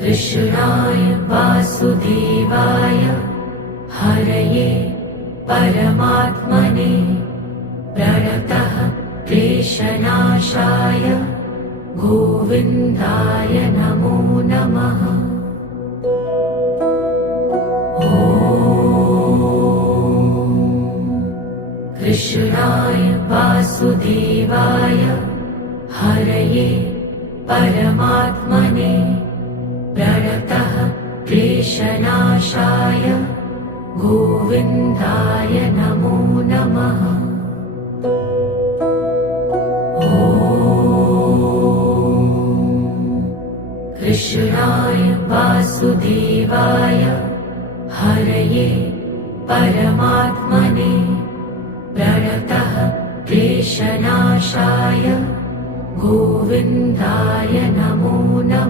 कृष्णाय वासुदेवाय हरये परमात्मने प्रणतः क्लेशनाशाय गोविन्दाय नमो नमः। कृष्णाय वासुदेवाय हरये परमात्मने प्रणतः क्लेशनाशाय गोविन्दाय नमो नमः। कृष्णाय वासुदेवाय हरये परमात्मने प्रणतः क्लेशनाशाय गोविन्दाय नमो नमः।